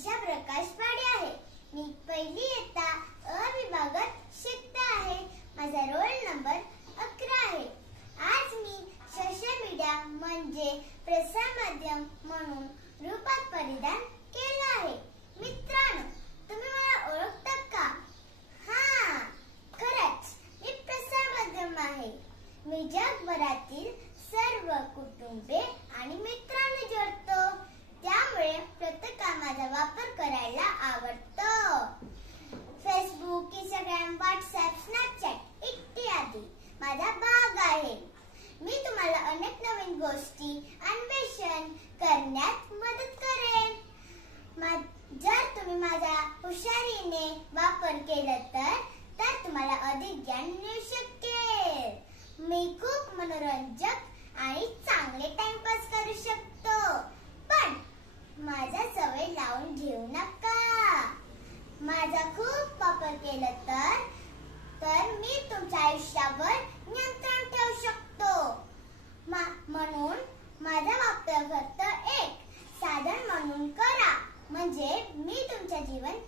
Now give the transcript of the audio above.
ईशा प्रकाश पाडे आहे. मी पहिली इयत्ता अ विभागात शिकते आहे. माझा रोल नंबर 11 आहे. आज मी सोशल मीडिया म्हणजे प्रसार माध्यम म्हणून रूपात परिधान केलं आहे. मित्रांनो, तुम्ही मला ओळखतात का? हां, खरंच मी प्रसार माध्यम आहे. मी जगभरातील सर्व कुटुंबे आणि मित्रांना जोडतो. त्यामुळे प्रत्येकाला माझा वापर करायला आवडतो. फेसबुक, इंस्टाग्राम, व्हॉट्सअप, स्नॅपचॅट इत्यादी माझा भाग आहे. मी तुम्हाला अनेक नवीन गोष्टी अन्वेषण करण्यात मदत करेन. जर तुम्ही माझा हुशारीने वापर केला तर तुम्हाला अधिक ज्ञान मिळू शकेल. मी खूप मनोरंजक आणि चांगले टाइमपास करू शकतो. पण माझा सवय लावून घेऊ नका. माझा खूप वापर केला तर मी तुमच्या आयुष्यावर नियंत्रण ठेवू शकतो. म्हणून माझा वापर फक्त एक साधन म्हणून करा, म्हणजे मी तुमचे जीवन